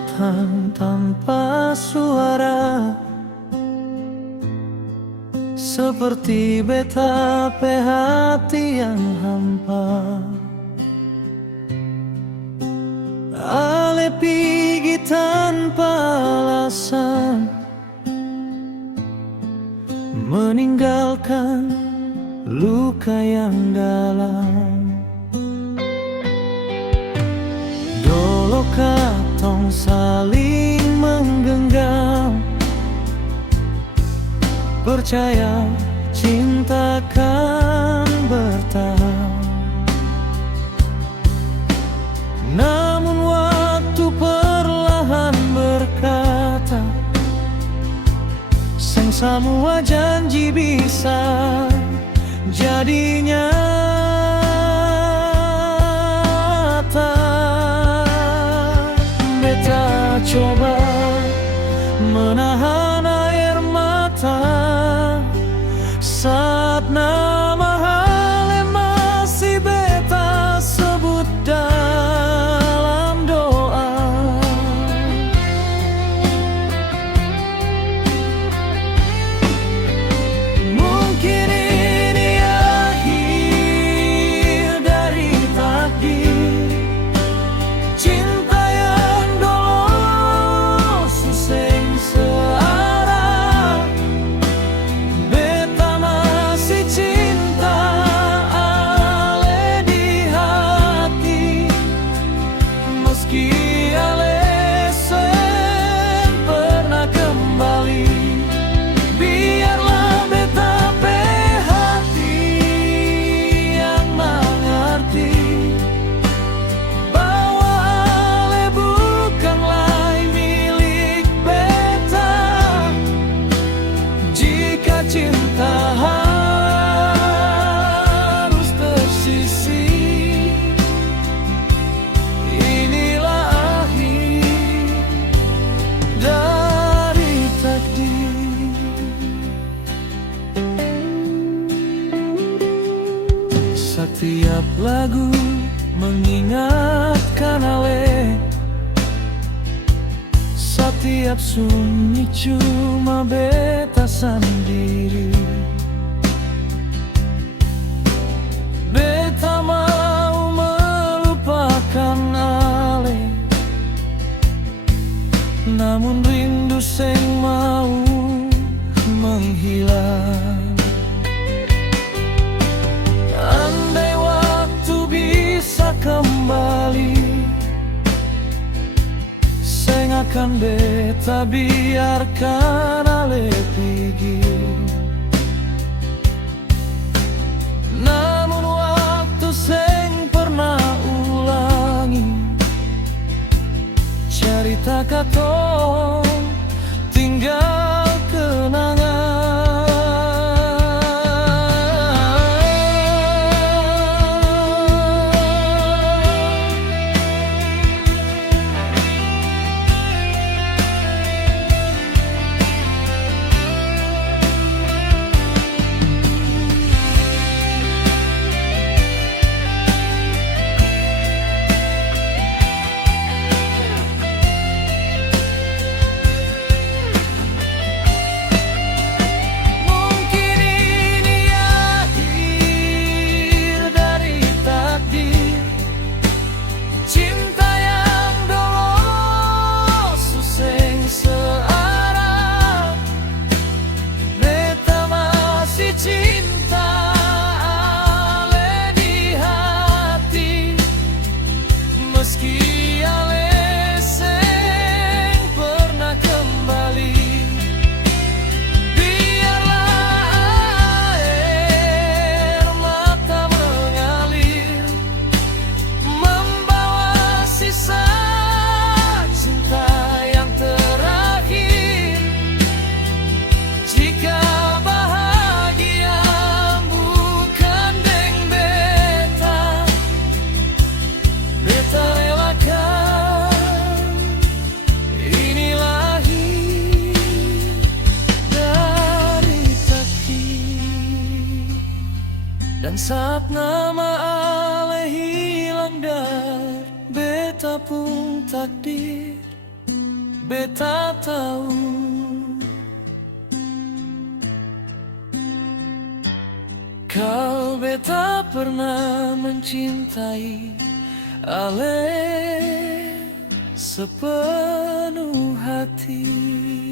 datang tanpa suara, seperti betape hati yang hampa. Ale pergi tanpa alasan, meninggalkan luka yang dalam. Dulu katong saling menggenggam, percaya cinta kan bertahan. Namun waktu perlahan berkata, sing semua janji bisa jadi nyata. Beta coba menahan air mata saat nama Hale masih beta sebut dalam doa. Mungkin ini akhir dari takdir, cinta yang dulu suseng searah. Beta masih cinta ale di hati, meski ale sen pernah kembali. Biarlah beta pe hati yang mengerti bahwa ale bukanlah milik beta. Jika cinta harus tersisih, inilah akhir dari takdir. Setiap lagu mengingatkan ale, setiap sunyi cuma beta sendiri. Beta mau melupakan ale, namun rindu seng mau menghilang. Andai waktu bisa kembali, seng akan beta biarkan ale pergi. Namun waktu seng pernah ulangi, cerita katong tinggal kenangan. Dan saat nama ale hilang dari beta pun takdir, beta tahu kau beta pernah mencintai Ale sepenuh hati.